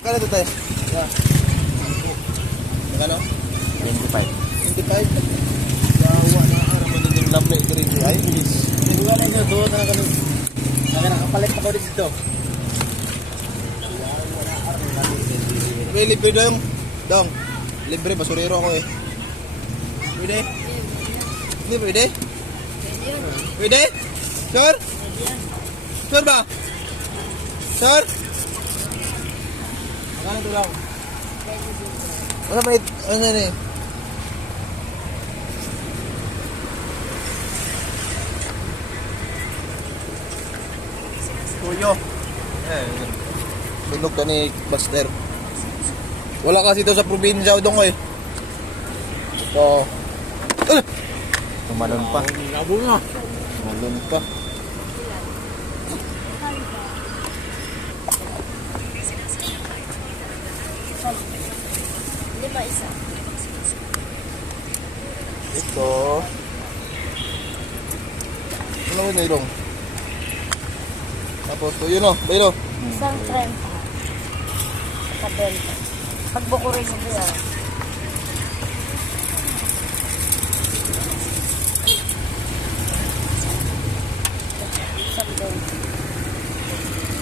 Magkano ito tayo? Yeah. Magkano? 25. 25? Gawa na araman din yung lamay green. Ay, bilis. Siguro na ito, doon na kami. Nakapalit ako dito. May libre dong. Dong. Libre, basurero ako eh. Pwede? Hindi pwede? Pwede? Sure? Sure ba? Sure? Magkano ito lang? Ano ba ito? Ano yan eh? Tuyo. Sunog ka ni Buster. Wala kasi ito sa probinsya o dong eh. Ito. Tumalon pa. Labo na. Tumalon pa. Lima isa. Ito. Ano ba ito? Tapos ito yun o. Isang 30. Sa 20. Pag bukurin mo yan.